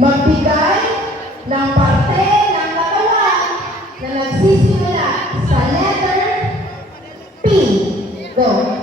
magbigay ng parte ng katawan na nagsisimula sa letter P. Go.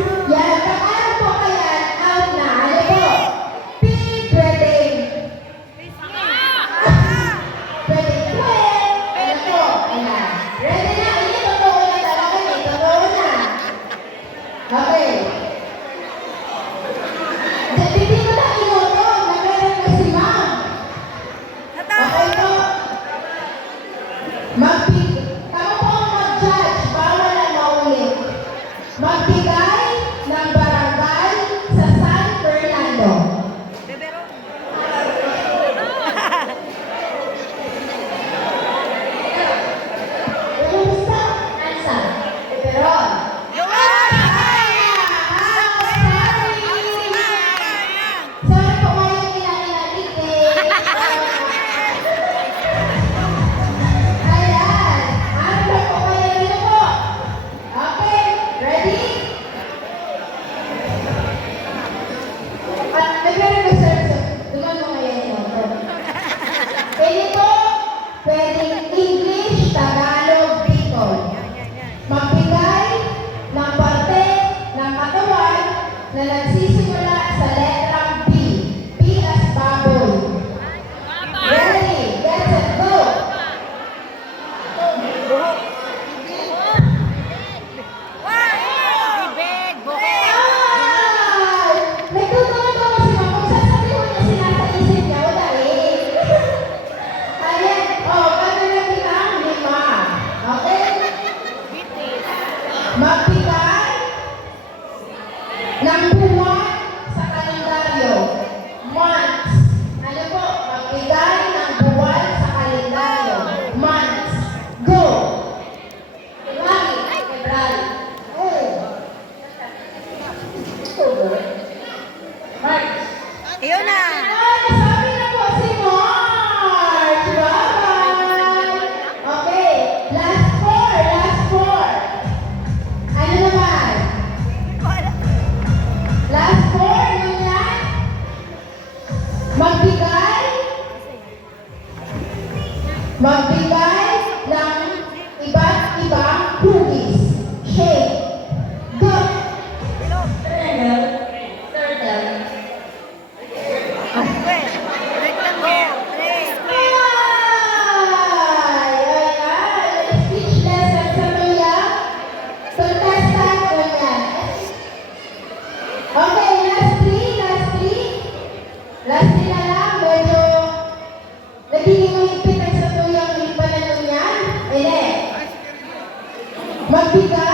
Yeah. आपल्याला जी Kapila